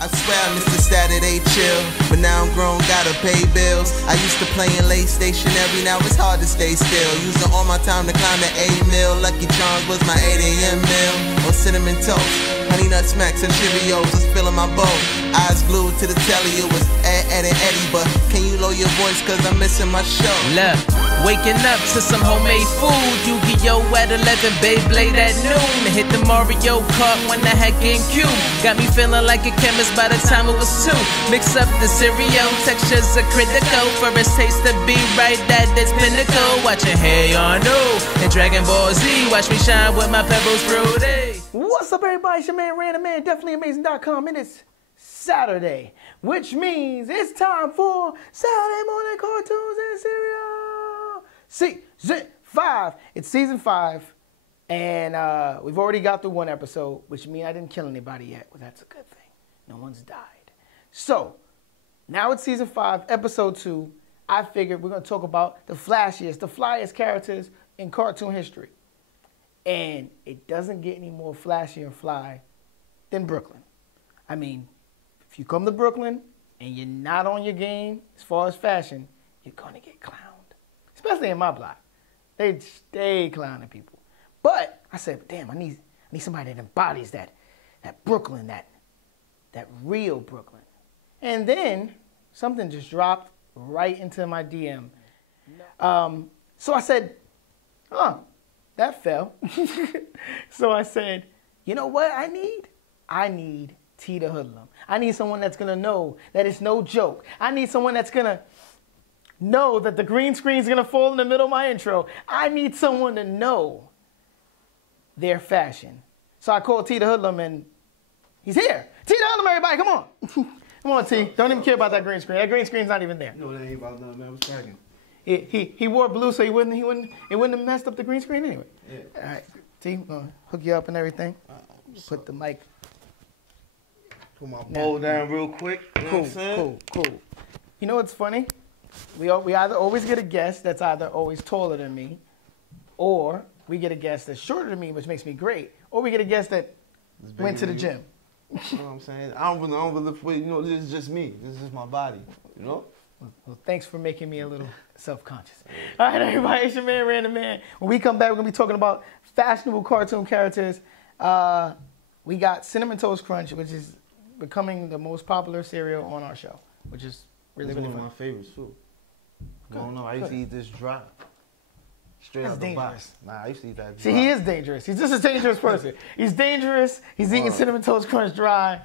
I swear I missed the Saturday chill, but now I'm grown, gotta pay bills. I used to play in late stationary, now it's hard to stay still. Using all my time to climb the A-mill. Lucky Charms was my 8 a.m. meal. On cinnamon toast, honey nut smacks and Cheerios was filling my bowl. Eyes glued to the telly, it was Ed and Eddie. But can you lower your voice, cause I'm missing my show. Look, waking up to some homemade food. Yu-Gi-Oh! At 11, Beyblade at noon. Hit the Mario Kart when I had GameCube. Got me feeling like a chemist by the time it was 2. Mix up the cereal, textures are critical. For its taste to be right at its pinnacle. Watching Hey Arnold and Dragon Ball Z. Watch me shine with my pebbles through day. What's up, everybody? It's your man Random Man, DefinitelyAmazing.com, and it's Saturday, which means it's time for Saturday morning cartoons and cereal. Season 5. It's season 5, and we've already got through one episode, which means I didn't kill anybody yet. Well, that's a good thing. No one's died. So now it's season 5, episode 2. I figured we're gonna talk about the flashiest, the flyest characters in cartoon history. And it doesn't get any more flashy and fly than Brooklyn. I mean, if you come to Brooklyn and you're not on your game as far as fashion, you're gonna get clowned. Especially in my block. They stay clowning people. But I said, damn, I need somebody that embodies that Brooklyn, that real Brooklyn. And then something just dropped right into my DM. So I said, that fell. So I said, you know what I need? I need Tee Da Hoodlum. I need someone that's gonna know that it's no joke. I need someone that's gonna know that the green screen's gonna fall in the middle of my intro. I need someone to know their fashion. So I called Tee Da Hoodlum and he's here. Tee Da Hoodlum, everybody, come on. Come on, T. Don't even care about that green screen. That green screen's not even there. No, that ain't about nothing, man. What's cracking? He wore blue so it wouldn't have messed up the green screen anyway. Yeah. All right, T, I'm gonna hook you up and everything. Put the mic. Put my bowl down real quick. You know what I'm saying? Cool. You know what's funny? We either always get a guest that's either always taller than me, or we get a guest that's shorter than me, which makes me great, or we get a guest that went to the gym. You know what I'm saying? I don't really lift weight. You know, this is just me. This is just my body. You know? Well, thanks for making me a little self-conscious. All right, everybody, it's your man, Random Man. When we come back, we're going to be talking about fashionable cartoon characters. We got Cinnamon Toast Crunch, which is becoming the most popular cereal on our show, which is really fun. One of my favorites, too. I don't know. I used to eat this dry. Straight out the box. Nah, I used to eat that dry. See, he is dangerous. He's just a dangerous person. He's dangerous. He's eating Cinnamon Toast Crunch dry.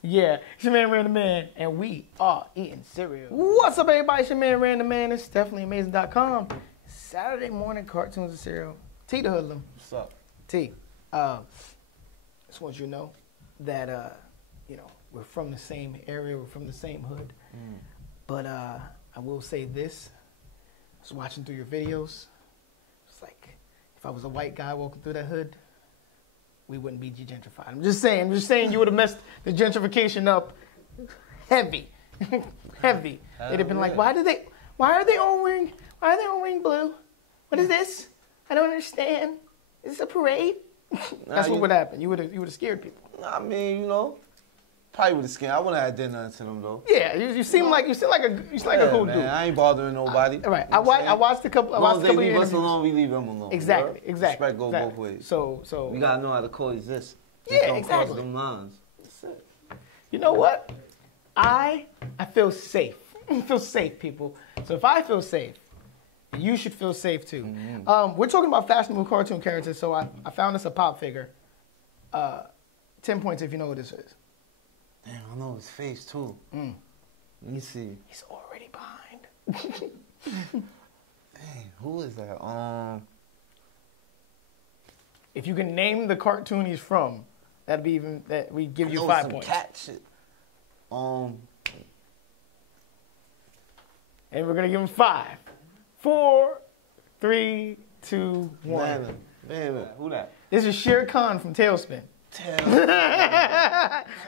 Yeah, it's your man Random Man, and we are eating cereal. What's up, everybody? It's your man Random Man. It's DefinitelyAmazing.com. Saturday morning cartoons and cereal. Tee Da Hoodlum. What's up? T. Just want you to know that we're from the same area, we're from the same hood. But I will say this: I was watching through your videos. It's like if I was a white guy walking through that hood, we wouldn't be gentrified. I'm just saying you would have messed the gentrification up heavy. Heavy. They'd have been like, why are they all wearing blue? What is this? I don't understand. Is this a parade? That's what would happen. You would have scared people. I mean, you know, probably would have scared. I wouldn't have did nothing to them though. Yeah, you seem like a cool dude. I ain't bothering nobody. Right. I watched a couple of they leave interviews. us alone, we leave them alone. Exactly. Respect goes both ways. So we gotta know how to coexist. Yeah, don't exactly. cross them lines. You know what? I feel safe. I feel safe, people. So if I feel safe, you should feel safe too. We're talking about fashionable cartoon characters, so I found us a pop figure. 10 points if you know who this is. Damn, I know his face too. Let me see. He's already behind. Dang, who is that? If you can name the cartoon he's from, that we give you 5 points. Cat shit. And we're gonna give him 5, 4, 3, 2, 1. Man, who that? This is Sher Khan from Tailspin.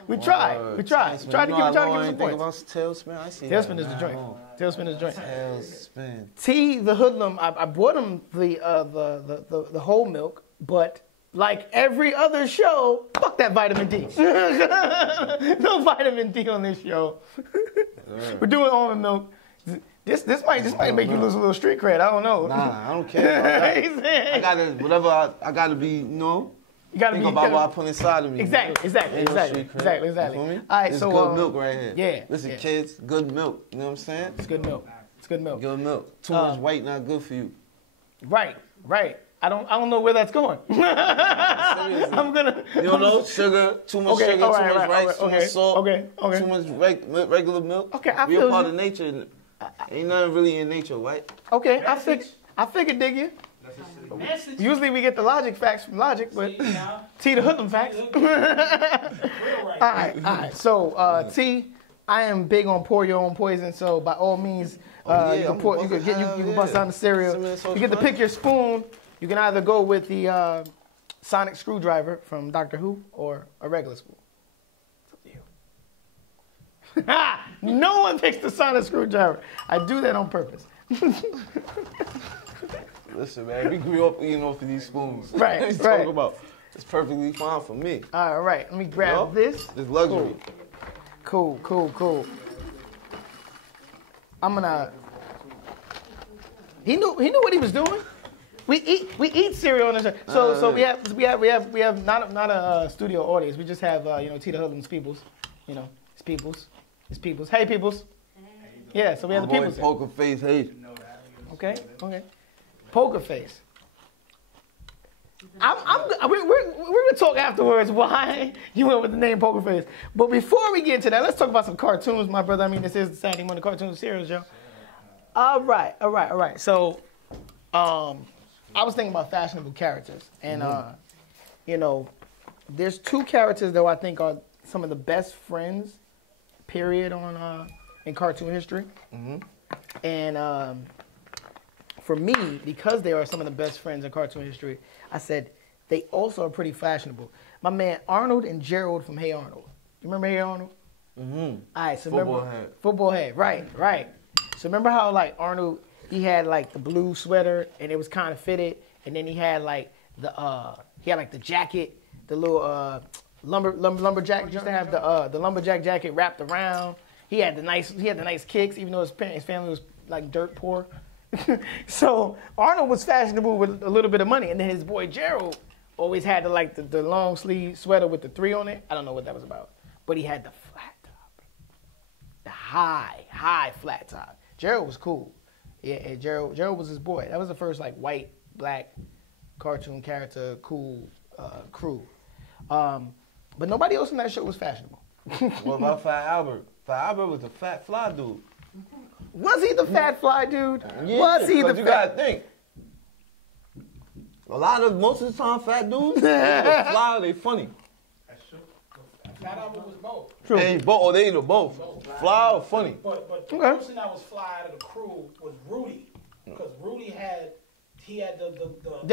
We tried to give him some points. Tailspin is the joint. Tailspin is the joint. Tailspin. Tee Da Hoodlum, I bought him the whole milk, but like every other show, fuck that vitamin D. No vitamin D on this show. We're doing almond milk. This might make you lose a little street cred. I don't know. Nah, I don't care about that. I gotta be, you know. You gotta think be about what I put inside of me. Exactly. You feel me? All right, it's so good milk right here. Yeah. Listen, kids, good milk. You know what I'm saying? It's good milk. It's good milk. Good milk. Too much white not good for you. Right. I don't know where that's going. I'm gonna. You don't know sugar, too much sugar, too much rice, too much salt, too much regular milk. Okay, I we feel a part you. of nature. Ain't nothing really in nature, right? Okay, I figured, dig you. Usually we get the logic facts from logic, but Tee Da Hoodlum facts. All right. So T, I am big on pour your own poison. So by all means, you can bust down the cereal. You get to pick your spoon. You can either go with the sonic screwdriver from Doctor Who or a regular spoon. It's up to you. No one picks the sonic screwdriver. I do that on purpose. Listen, man, we grew up eating off of these spoons. Right. Talk about. It's perfectly fine for me. All right, let me grab this. It's luxury. Cool. I'm gonna. He knew what he was doing. We eat cereal on the show. So we have not a studio audience. We just have Tee Da Hoodlum's peoples. It's peoples. Hey peoples. Yeah, so we have the peoples. Poker face, hey. Okay. Poker face. We're gonna talk afterwards why you went with the name Poker Face. But before we get into that, let's talk about some cartoons, my brother. I mean, this is the Saturday morning cartoon series, yo. All right. So, I was thinking about fashionable characters, and there's two characters that I think are some of the best friends, period, in cartoon history. And for me, because they are some of the best friends in cartoon history, I said they also are pretty fashionable. My man Arnold and Gerald from Hey Arnold. You remember Hey Arnold? All right, so football head, right. So remember how like Arnold, he had like the blue sweater and it was kind of fitted, and then he had like the jacket, the little lumberjack. He used to have the lumberjack jacket wrapped around. He had the nice kicks, even though his family was like dirt poor. So Arnold was fashionable with a little bit of money, and then his boy Gerald always had the long sleeve sweater with the 3 on it. I don't know what that was about, but he had the flat top, the high flat top. Gerald was cool. Yeah, Gerald was his boy. That was the first like white, black cartoon character, cool crew. But nobody else in that show was fashionable. What about Fat Albert? Fat Albert was a fat fly dude. Was he the fat fly dude? Yeah, was he the you gotta think. Most of the time, fat dudes, they fly or they funny. That's true. Fat Albert was both. True. They either both. Fly or funny. But the person that was fly out of the crew was Rudy, because Rudy had the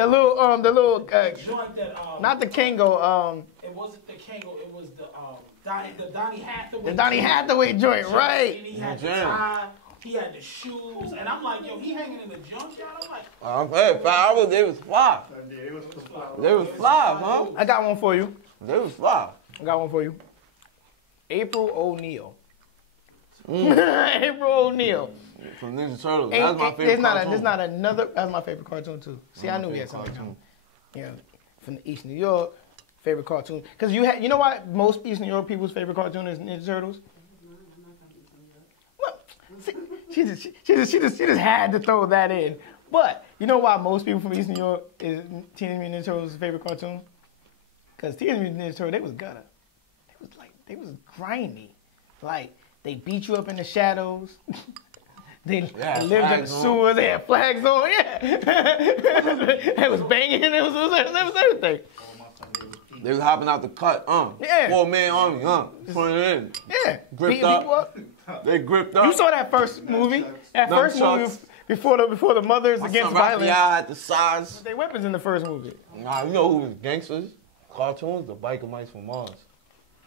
little joint that not the Kango it wasn't the Kango, it was the Donny Hathaway. The Donny Hathaway joint, right? And he had the tie, he had the shoes, and I'm like, yo, he hanging in the junkyard. I'm like, Hey, Fat Albert, they was fly. They was fly, huh? I got one for you. They was fly. I got one for you. April O'Neil. April O'Neil. From Ninja Turtles. That's my favorite cartoon. There's not another. That's my favorite cartoon too. See, I knew we had something. From the East New York, favorite cartoon. Because you know why most East New York people's favorite cartoon is Ninja Turtles? Well, see, she just had to throw that in. But you know why most people from East New York is Teenage Mutant Ninja Turtles' favorite cartoon? Because Teenage Mutant Ninja Turtles, they was gutter. They was grimy. Like, they beat you up in the shadows. They lived in the sewers. They had flags on. Yeah. They was banging. It was everything. They was hopping out the cut. Yeah. 4-man army. Putting it in. Yeah. Gripped up. They gripped up. You saw that first movie? That first movie before the Mothers Against Violence. Yeah, at the sides. They weapons in the first movie. Nah, you know who was gangsters? Cartoons? The Biker Mice from Mars.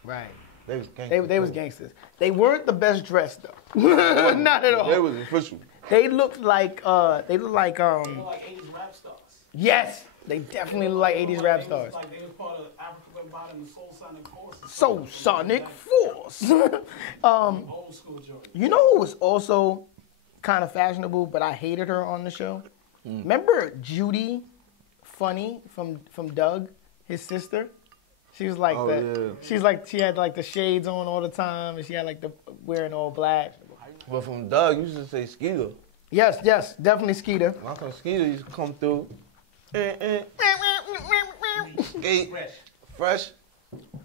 Right. They was gangsters. They was gangsters. They weren't the best dressed though. Not at all. They was official. They looked like like 80s rap stars. Yes. They definitely look like 80s rap stars. Like they was part of Africa Web Bottom and Soul Sonic Force. Soul Sonic Force. Old school joint. You know who was also kind of fashionable, but I hated her on the show? Remember Judy Funny from Doug, his sister? She was like she had like the shades on all the time, and she had like the wearing all black. But from Doug, you used to say Skeeter. Yes, definitely Skeeter. My son Skeeter used to come through. Skate, fresh.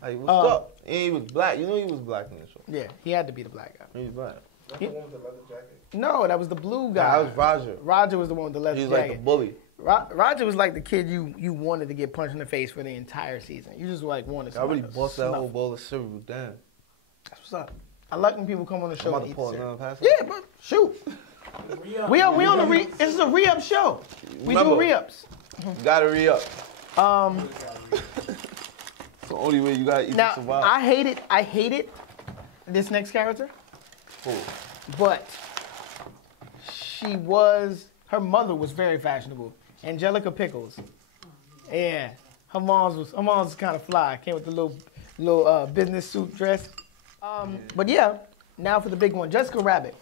Like, what's up? And he was black. You know he was black in the show. Yeah, he had to be the black guy. He was black. That's the one with the leather jacket. No, that was the blue guy. Nah, that was Roger. Roger was the one with the leather He was jacket. like the bully. Roger was like the kid you wanted to get punched in the face for the entire season. You just like wanted I really somebody to bust that snuff. whole bowl of cereal down. That's what's up. I like when people come on the show I'm about and to eat pull cereal. another pass. Yeah, but shoot. We on the re. This is a re-up show. We do Remember, re-ups. You gotta re-up. It's the only way you gotta eat to Now survive. I hated this next character, Cool. but her mother was very fashionable. Angelica Pickles. Yeah, her mom's was kind of fly. Came with the little business suit dress. But yeah, now for the big one, Jessica Rabbit.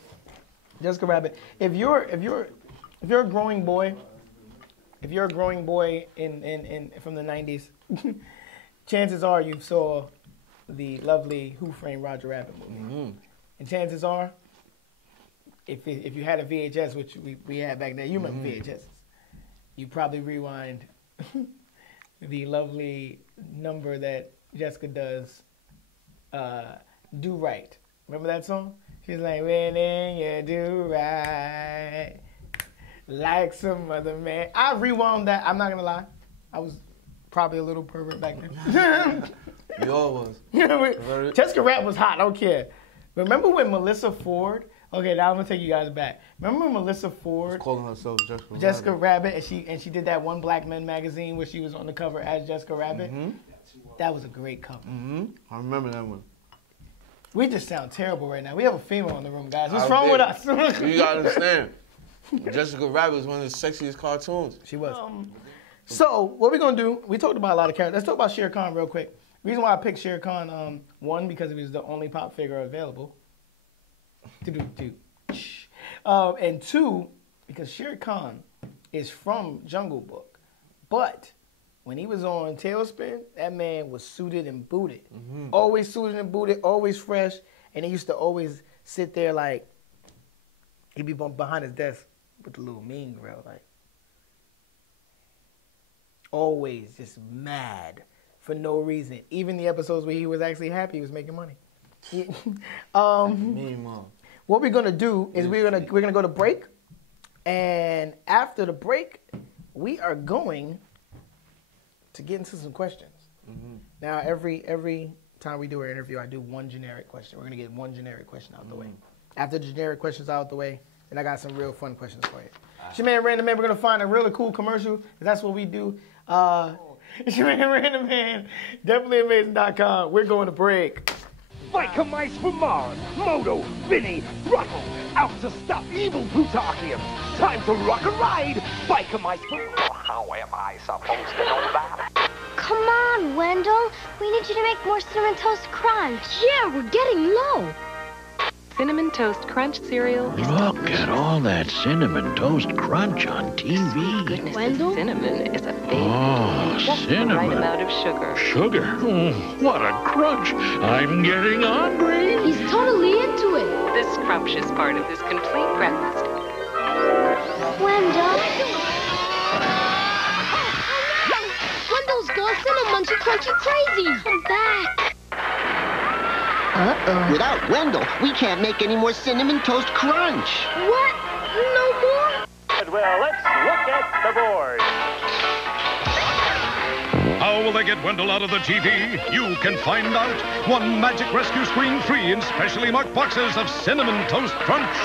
Jessica Rabbit. If you're a growing boy, in from the 90s, chances are you saw the lovely Who Framed Roger Rabbit movie. And chances are, if you had a VHS, which we had back then, you remember VHS, you probably rewind the lovely number that Jessica does, Do Right. Remember that song? She's like, when you do right, like some other man. I rewound that. I'm not going to lie. I was probably a little pervert back then. You all was. Jessica Rabbit was hot. I don't care. Remember when Melissa Ford, okay, now I'm going to take you guys back. Remember when Melissa Ford, Calling herself Jessica Rabbit, and she did that one Black Men magazine where she was on the cover as Jessica Rabbit? That was a great cover. I remember that one. We just sound terrible right now. We have a female in the room, guys. What's wrong with us? You gotta understand. Jessica Rabbit was one of the sexiest cartoons. She was. So what we're gonna do? We talked about a lot of characters. Let's talk about Sher Khan real quick. Reason why I picked Sher Khan, one, because he was the only pop figure available. And two, because Sher Khan is from Jungle Book, but when he was on Tailspin, that man was suited and booted. Always suited and booted, always fresh, and he used to always sit there like he'd be behind his desk with the little mean grill, like always just mad for no reason. Even the episodes where he was actually happy, he was making money. Mean mom. What we're gonna do is we're gonna go to break, and after the break, we are going to get into some questions. Now, every time we do an interview, I do one generic question. We're gonna get one generic question out the way. After the generic questions out the way, then I got some real fun questions for you. It's your man Random Man. We're gonna find a really cool commercial, 'cause that's what we do. It's your man Random Man. DefinitelyAmazing.com. We're going to break. Biker mice from Mars, Moto, Vinny, Russell, out to stop evil Plutarchians. Time to rock a ride. Biker mice from Mars. How am I supposed to know that? Come on, Wendell. We need you to make more Cinnamon Toast Crunch. Yeah, we're getting low. Cinnamon Toast Crunch cereal. Look at all that Cinnamon Toast Crunch on TV. Goodness, Wendell? the cinnamon is a baby. Oh, Just cinnamon. the right amount of sugar. Sugar? What a crunch. I'm getting hungry. He's totally into it. This scrumptious part of his complete breakfast. Wendell. Wendell's gone Cinnamon Munchy Crunchy crazy. Come back. Uh-oh. Without Wendell, we can't make any more Cinnamon Toast Crunch. What? No more? Well, let's look at the board. How will they get Wendell out of the TV? You can find out. One magic rescue screen free in specially marked boxes of Cinnamon Toast Crunch.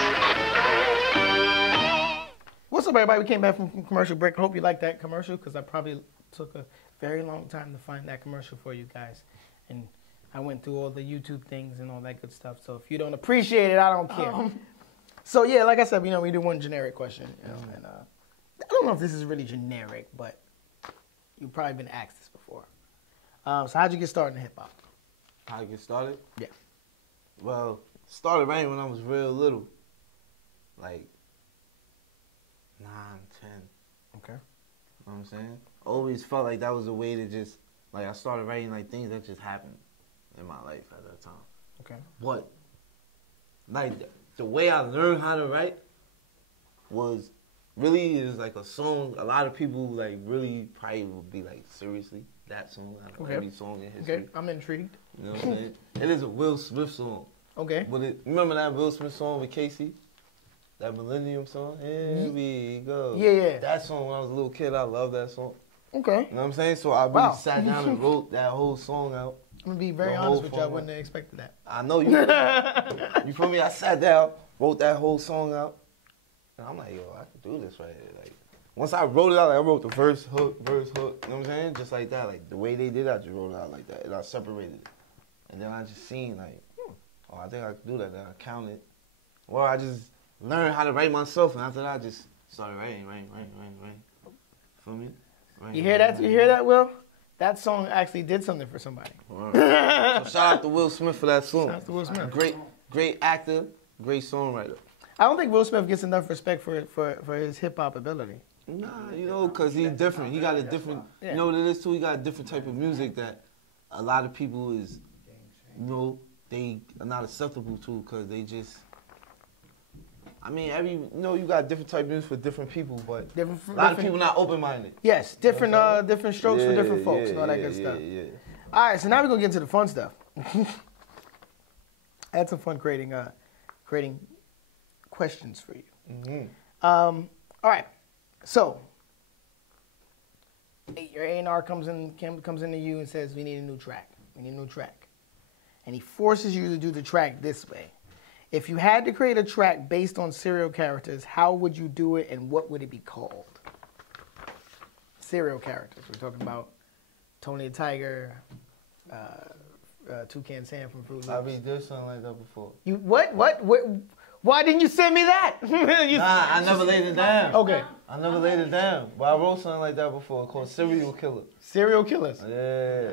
What's up, everybody? We came back from commercial break. I hope you liked that commercial, because I probably took a very long time to find that commercial for you guys. And I went through all the YouTube things and all that good stuff. So if you don't appreciate it, I don't care. So yeah, like I said, we do one generic question. And I don't know if this is really generic, but You've probably been asked this before. So how'd you get started in hip hop? How I get started? Yeah. Well, started writing when I was real little. Like 9, 10. Okay. You know what I'm saying? Always felt like that was a way to just, like, I started writing like things that just happened in my life at that time. Okay. But like the way I learned how to write was really is like a song. A lot of people like really probably would be like, seriously, that song out of every song in history. Okay, I'm intrigued. You know what I'm saying? It is a Will Smith song. Okay. But remember that Will Smith song with Casey? That Millennium song? Here we go. Yeah. That song when I was a little kid, I loved that song. Okay. You know what I'm saying? So I really sat down and wrote that whole song out. I'm gonna be very honest with you. I wouldn't have expected that. I know you. You feel me? I sat down, wrote that whole song out, and I'm like, yo, I can do this right here. Like, once I wrote it out, like, I wrote the verse, hook. You know what I'm saying? Just like that. Like, the way they did it, I just wrote it out like that. And I separated it. And then I just seen, like, oh, I think I can do that. Then I counted. Or I just learned how to write myself, and after that, I just started writing. Feel me? You hear that? You hear that, Will? That song actually did something for somebody. So shout out to Will Smith for that song. Shout out to Will Smith. Great actor, great songwriter. I don't think Will Smith gets enough respect for his hip hop ability. Nah, you know, because he's different. He got a different, you know what it is too? He got a different type of music that a lot of people is, you know, they are not acceptable to because they just, I mean, you got different type of music for different people, but a lot of people not open-minded. Yes, different different strokes for different folks and all that good stuff. Yeah. All right, so now we're going to get into the fun stuff. I had some fun creating questions for you. Mm-hmm. All right, so your A&R comes into you and says, we need a new track. And he forces you to do the track this way. If you had to create a track based on serial characters, how would you do it and what would it be called? Serial characters. We're talking about Tony the Tiger, Toucan Sam from Fruit Loops. I've did something like that before. You what? Why didn't you send me that? Nah, I never laid it down. Okay. I never laid it down. But I wrote something like that before called Serial Killer. Serial Killers? Yeah.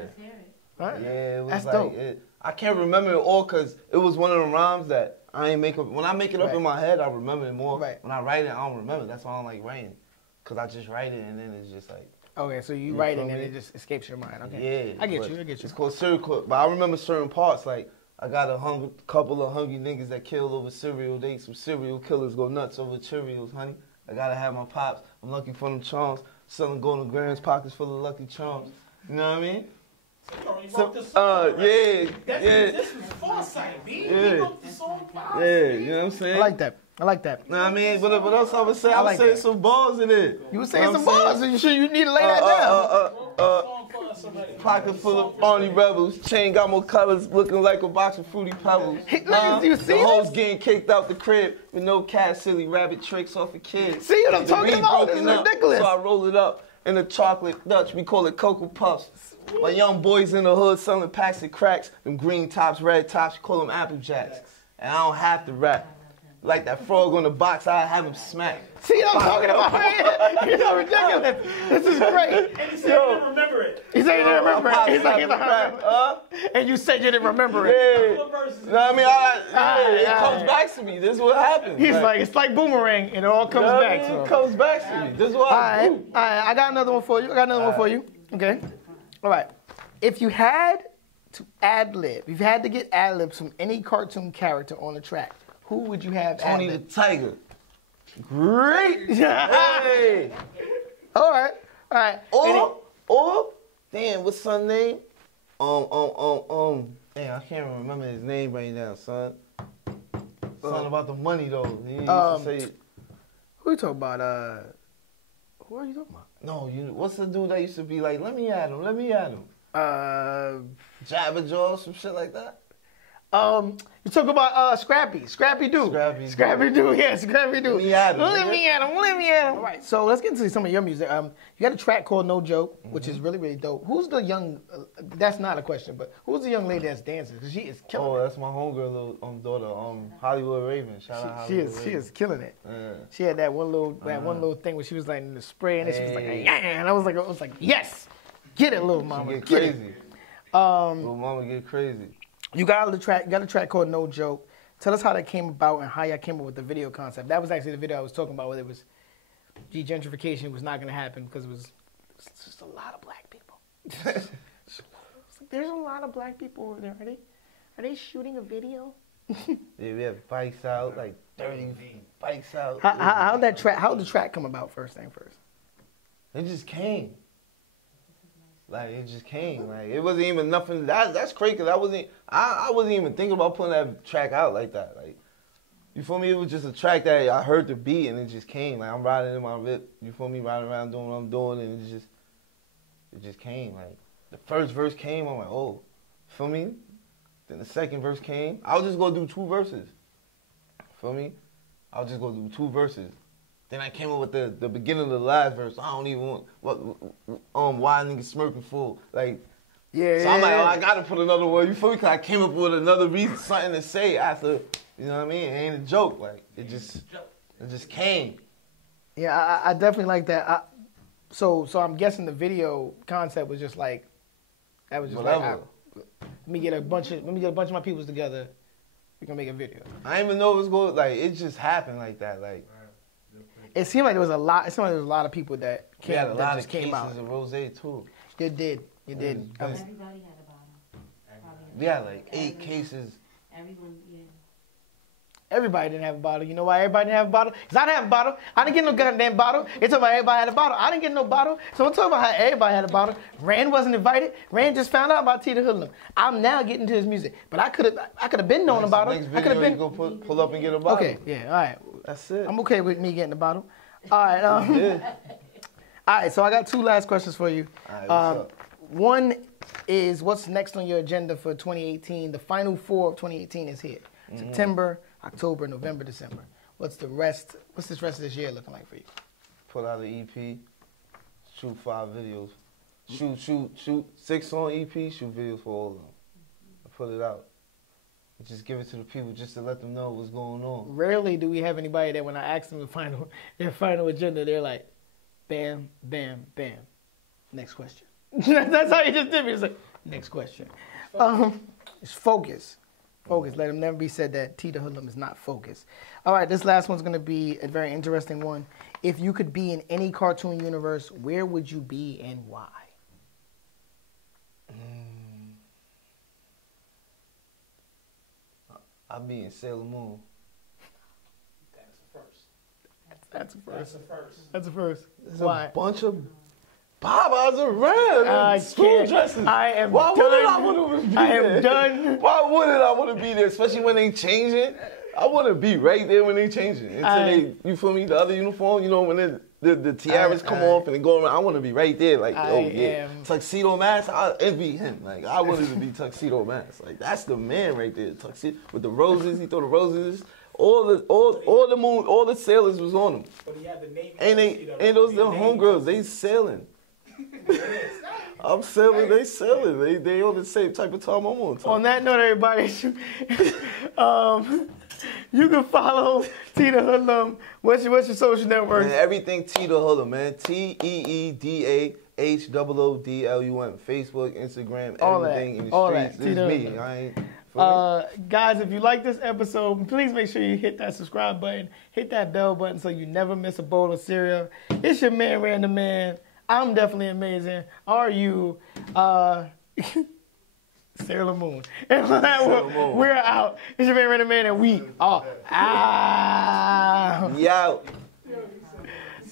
Right. Yeah, it was That's like, dope. I can't remember it all because it was one of the rhymes that I ain't make up. When I make it up Right. in my head, I remember it more. Right. When I write it, I don't remember. That's why I don't like writing. Because I just write it and then it's just like. Okay, so you write it and it just escapes your mind. Okay. Yeah. I get you. It's called Serial Killer. But I remember certain parts. Like, I got a couple of hungry niggas that killed over cereal. They some serial killers go nuts over Cheerios, honey. I gotta have my pops. I'm looking for them charms. Selling golden grams, pockets full of Lucky Charms. You know what I mean? So, this was foresight, B. Yeah. He wrote the song. Yeah, you know what I'm saying? I like that. Know what I mean? What else I would say? I was saying some balls in it. You were saying some balls, and you need to lay that down. Pocket full of Barney Rebels. Chain got more colors, looking like a box of Fruity Pebbles. You see the hoes getting kicked out the crib with no cat, silly rabbit tricks off a kid. See what I'm talking about? This is up, ridiculous. So I roll it up in a chocolate Dutch. We call it Cocoa Puffs. My young boys in the hood selling packs of cracks. Them green tops, red tops, you call them Apple Jacks. And I don't have to rap. Like that frog on the box, I have him smack. See what I'm talking about? You're so ridiculous. This is great. And he said he didn't remember it. He said he didn't remember it. He's like, and you said you didn't remember it. Yeah. You know what I mean? It comes back to me. This is what happens. He's like, it's like boomerang, and it all comes back. It comes back to me. This is what I do. All right, I got another one for you. Okay. All right. If you had to ad-lib, if you had to get ad-libs from any cartoon character on the track, who would you have Tony ad-lib? the Tiger. Great. Hey. All right. Or, damn, what's son name? Damn, I can't remember his name right now, son. Something about the money though. He used to say it. Who you talking about? Who are you talking about? No, what's the dude that used to be like, let me at him. Jabba Jaw, some shit like that. You talk about Scrappy Doo. Scrappy Doo. Let me at him. All right, so let's get into some of your music. You got a track called No Joke, which is really, really dope. Who's the young, that's not a question, but who's the young lady that's dancing? Because she is killing it. Oh, that's my homegirl, little daughter, Hollywood Raven. Shout out Hollywood Raven. She is killing it. Yeah. She had that one little thing where she was like in the spray, and then she was like, yeah, and I was like, yes. Get it, little mama. Get Get crazy. it. Little mama get crazy. You got a track called No Joke. Tell us how that came about and how y'all came up with the video concept. That was actually the video I was talking about, where it was gentrification was not going to happen because it's just a lot of black people. There's a lot of black people over there. Are they shooting a video? Yeah, we have bikes out, like 30 bikes out. How'd the track come about first thing first? It just came. Like, it just came. Like, it wasn't even nothing. That's crazy, because I wasn't even thinking about putting that track out like that. Like, you feel me? It was just a track that I heard the beat, and it just came. Like, I'm riding in my whip, you feel me? Riding around doing what I'm doing, and it just came. Like, the first verse came, I'm like, oh, feel me? Then the second verse came. I was just going to do 2 verses. Feel me? I was just going to do 2 verses. Then I came up with the beginning of the last verse. I don't even want why niggas smirking full. Like, yeah. So I'm like, oh, I gotta put another one. You feel me? Cause I came up with another reason, something to say after. You know what I mean? It ain't a joke. Like, it just came. Yeah, I definitely like that. So I'm guessing the video concept was just like, that was just whatever. Like, let me get a bunch of my peoples together. We're gonna make a video. I didn't even know it was going. Like, it just happened like that. Like. It seemed like there was a lot. It seemed like there was a lot of people that came. We had a lot of came out. cases of rosé too. You did. Everybody had a bottle. We had like 8 cases. Everyone, yeah. Everybody didn't have a bottle. You know why everybody didn't have a bottle? Because I didn't have a bottle. I didn't get no goddamn bottle. It's about everybody had a bottle. I didn't get no bottle. So I'm talking about how everybody had a bottle. Rand wasn't invited. Rand just found out about Tee Da Hoodlum. I'm now getting to his music. But I could have been known about him. I could have been. You go pull up and get a bottle. Okay, yeah, all right. That's it. I'm okay with me getting the bottle. All right. All right, so I got 2 last questions for you. All right, what's up? One is, what's next on your agenda for 2018? The final 4 of 2018 is here. September, October, November, December. What's this rest of this year looking like for you? Put out an EP, shoot 5 videos. Shoot 6 on EP, shoot videos for all of them. I put it out. Just give it to the people just to let them know what's going on. Rarely do we have anybody that when I ask them their final agenda, they're like, bam, bam, bam. Next question. That's how you just did me. It's like, next question. It's focus. Focus. Let him never be said that Tee Da Hoodlum is not focused. All right, this last one's going to be a very interesting one. If you could be in any cartoon universe, where would you be and why? I'll be in Sailor Moon. That's the first. That's a first. That's the first. That's a first. There's Why? a bunch of Babas around. I School can't. dresses. I am Why done. wouldn't I want to be I there? am done. Why wouldn't I want to be there? Especially when they change it. I want to be right there when they change it. Until you feel me? The other uniform, you know, when the tiaras come off and they go around, I want to be right there. Like, oh yeah, Tuxedo Mask, I envy him. Like, I wanted to be Tuxedo Mask. Like, that's the man right there. Tuxedo with the roses. He throw the roses. All the sailors was on him. But he had the name. Ain't those the homegirls? They sailing. I'm sailing. They sailing. They on the same type of time I'm on. On that note, everybody, you can follow Tee Da Hoodlum. What's your social network? Man, everything Tee Da Hoodlum, man. TEEDAHOODLUM. Facebook, Instagram, everything in the streets. This is me. I ain't. Guys, if you like this episode, please make sure you hit that subscribe button, hit that bell button so you never miss a bowl of cereal. It's your man, Random Man. I'm definitely amazing. Are you? Sailor Moon. And we're out. It's your man, Random Man, and we are out. Yo.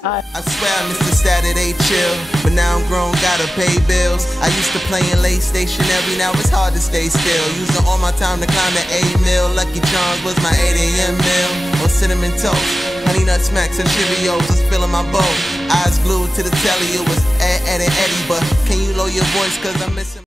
I swear I missed the Saturday chill, but now I'm grown, gotta pay bills. I used to play in late stationary, now it's hard to stay still. Using all my time to climb the A-mill. Lucky Charms was my 8 a.m. meal. On cinnamon toast, honey nut smacks and Cheerios was filling my bowl. Eyes glued to the telly, it was Ed and Eddie, but can you lower your voice cause I'm missing